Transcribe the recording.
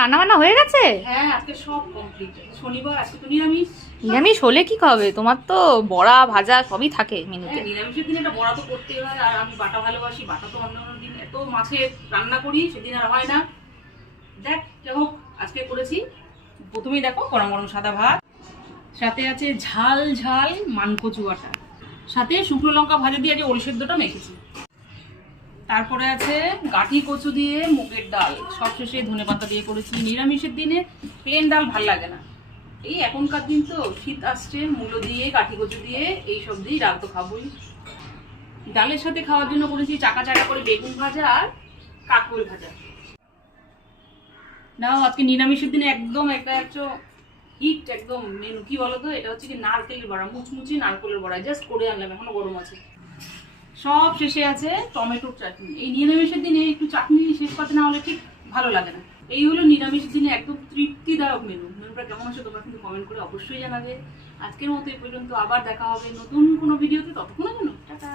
রান্না বান্না হয়ে গেছে? হ্যাঁ, আজকে সব কমপ্লিট। শনিবার, আজকে তো নিরামিষ। নিরামিষ হলে কি খাবে? তোমার তো বড়া ভাজা সবই থাকে মেনুতে। হ্যাঁ, নিরামিষের দিন একটা বড়া তো করতেই হয়। আর আমি বাটা ভালোবাসি, বাটা তো অন্য অন্য দিন এত মাছের রান্না করি সেদিন আর হয় না। দেখ যাই হোক, আজকে করেছি। প্রথমেই দেখো গরম গরম সাদা ভাত, সাথে আছে ঝাল ঝাল মানকচু আটা, সাথে শুকনো লঙ্কা ভাজা দিয়ে আগে ওল সেদ্ধটা মেখেছি। তারপরে আছে গাঠি কচু দিয়ে মুগের ডাল, সবশেষে ধনেপাতা দিয়ে করেছি। নিরামিষের দিনে প্লেন ডাল ভাল লাগে না। এই এখনকার দিন তো শীত আসছে, মূলো দিয়ে গাঠি কচু দিয়ে এইসব দিয়ে ডাল তো খাবোই। ডালের সাথে খাওয়ার জন্য করেছি চাকা চাকা করে বেগুন ভাজা আর কাকরোল ভাজা। নাও আজকে নিরামিষের দিনে একদম একটা হিট একদম মেনু কি বলতো, এটা হচ্ছে কি নারকেলের বড়া, মুচমুচি নারকেলের বড়া জাস্ট করে আনলাম, এখনো গরম আছে। সব শেষে আছে টমেটোর চাটনি। এই নিরামিষের দিনে একটু চাটনি শেষ পাতে না হলে ঠিক ভালো লাগে না। এই হলো নিরামিষের দিনে একদম তৃপ্তিদায়ক মেনু। মেনুটা কেমন আছে তোমরা কিন্তু কমেন্ট করে অবশ্যই জানাবে। আজকের মতো এই পর্যন্ত, আবার দেখা হবে নতুন কোনো ভিডিওতে। ততক্ষণের জন্য টাটা।